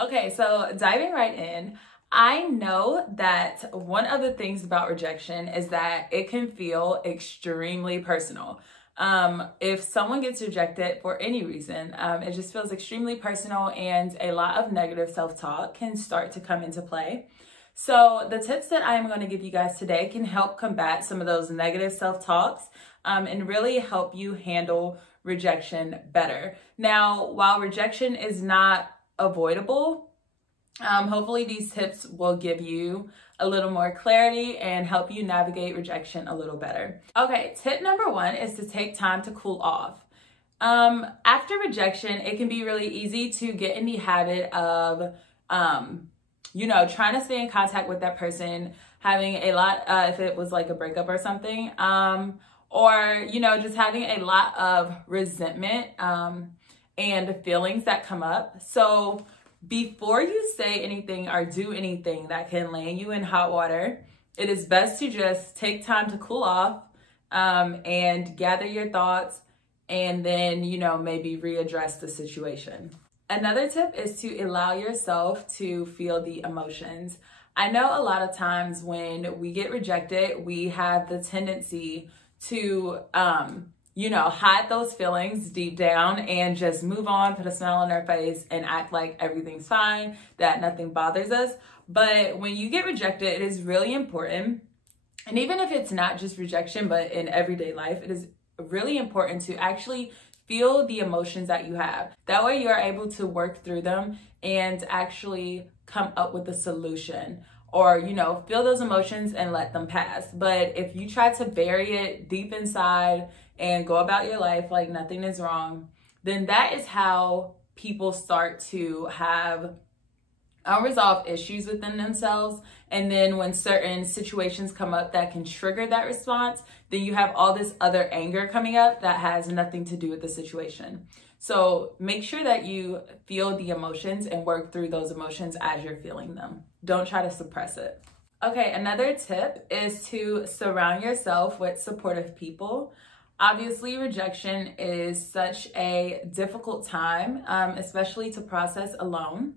Okay, so diving right in, I know that one of the things about rejection is that it can feel extremely personal. If someone gets rejected for any reason, it just feels extremely personal and a lot of negative self-talk can start to come into play. So the tips that I'm going to give you guys today can help combat some of those negative self-talks and really help you handle rejection better. Now, while rejection is not avoidable, hopefully these tips will give you a little more clarity and help you navigate rejection a little better. Okay, tip number one is to take time to cool off. After rejection, it can be really easy to get in the habit of, trying to stay in contact with that person, having a lot, if it was like a breakup or something, or, just having a lot of resentment and feelings that come up. So before you say anything or do anything that can land you in hot water, it is best to just take time to cool off and gather your thoughts and then, maybe readdress the situation. Another tip is to allow yourself to feel the emotions. I know a lot of times when we get rejected, we have the tendency to, hide those feelings deep down and just move on, put a smile on our face and act like everything's fine, that nothing bothers us. But when you get rejected, it is really important. And even if it's not just rejection, but in everyday life, it is really important to actually feel the emotions that you have. That way you are able to work through them and actually come up with a solution, or, feel those emotions and let them pass. But if you try to bury it deep inside and go about your life like nothing is wrong, then that is how people start to have unresolved issues within themselves. And then when certain situations come up that can trigger that response, then you have all this other anger coming up that has nothing to do with the situation. So make sure that you feel the emotions and work through those emotions as you're feeling them. Don't try to suppress it. Okay, another tip is to surround yourself with supportive people. Obviously, rejection is such a difficult time, especially to process alone.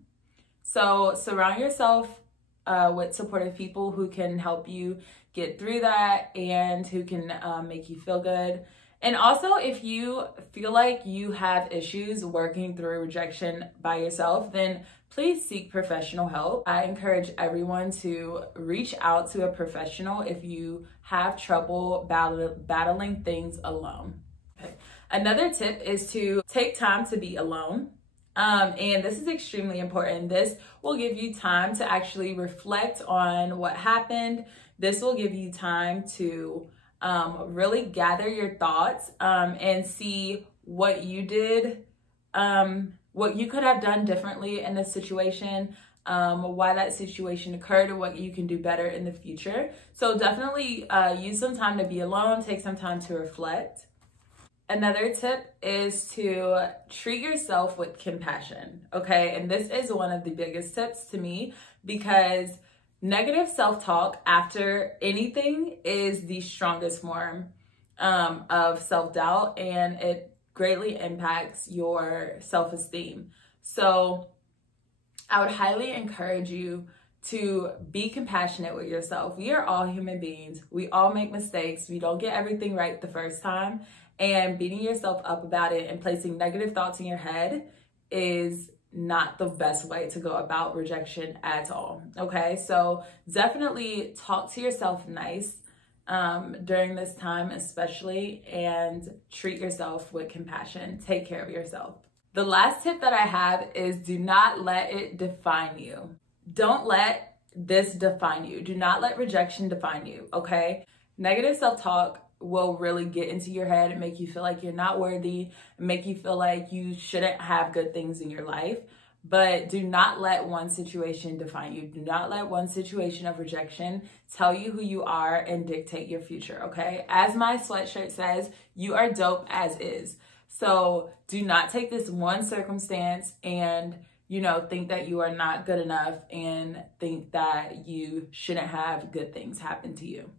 So surround yourself with supportive people who can help you get through that and who can make you feel good. And also, if you feel like you have issues working through rejection by yourself, then please seek professional help. I encourage everyone to reach out to a professional if you have trouble battling things alone. Okay. Another tip is to take time to be alone. And this is extremely important. This will give you time to actually reflect on what happened. This will give you time to really gather your thoughts and see what you did, what you could have done differently in this situation, why that situation occurred, and what you can do better in the future. So definitely use some time to be alone, take some time to reflect. Another tip is to treat yourself with compassion, okay? And this is one of the biggest tips to me, because negative self-talk after anything is the strongest form of self-doubt, and it greatly impacts your self-esteem. So I would highly encourage you to be compassionate with yourself. We are all human beings. We all make mistakes. We don't get everything right the first time. And beating yourself up about it and placing negative thoughts in your head is not the best way to go about rejection at all, okay? So definitely talk to yourself nice during this time especially, and treat yourself with compassion. Take care of yourself. The last tip that I have is do not let it define you. Don't let this define you. Do not let rejection define you, okay? Negative self-talk will really get into your head and make you feel like you're not worthy, and make you feel like you shouldn't have good things in your life. But do not let one situation define you. Do not let one situation of rejection tell you who you are and dictate your future, okay? As my sweatshirt says, you are dope as is. So do not take this one circumstance and, think that you are not good enough and think that you shouldn't have good things happen to you.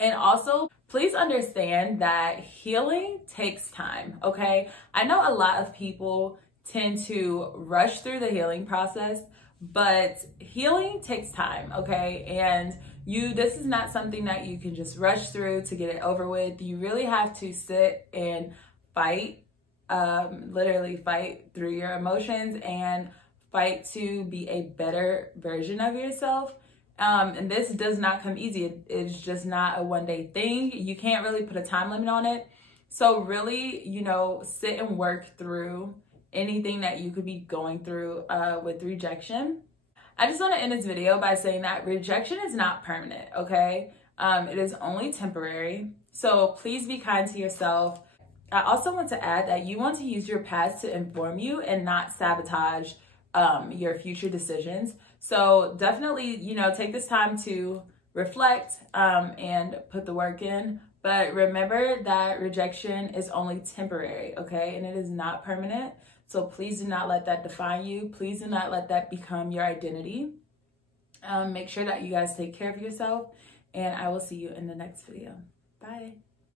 And also, please understand that healing takes time, okay? I know a lot of people tend to rush through the healing process, but healing takes time, okay? And this is not something that you can just rush through to get it over with. You really have to sit and fight, literally fight through your emotions and fight to be a better version of yourself. And this does not come easy. It's just not a one-day thing. You can't really put a time limit on it. So really, sit and work through anything that you could be going through with rejection. I just want to end this video by saying that rejection is not permanent, okay? It is only temporary. So please be kind to yourself. I also want to add that you want to use your past to inform you and not sabotage your future decisions. So definitely, take this time to reflect and put the work in. But remember that rejection is only temporary, okay? And it is not permanent. So please do not let that define you. Please do not let that become your identity. Make sure that you guys take care of yourself, and I will see you in the next video. Bye.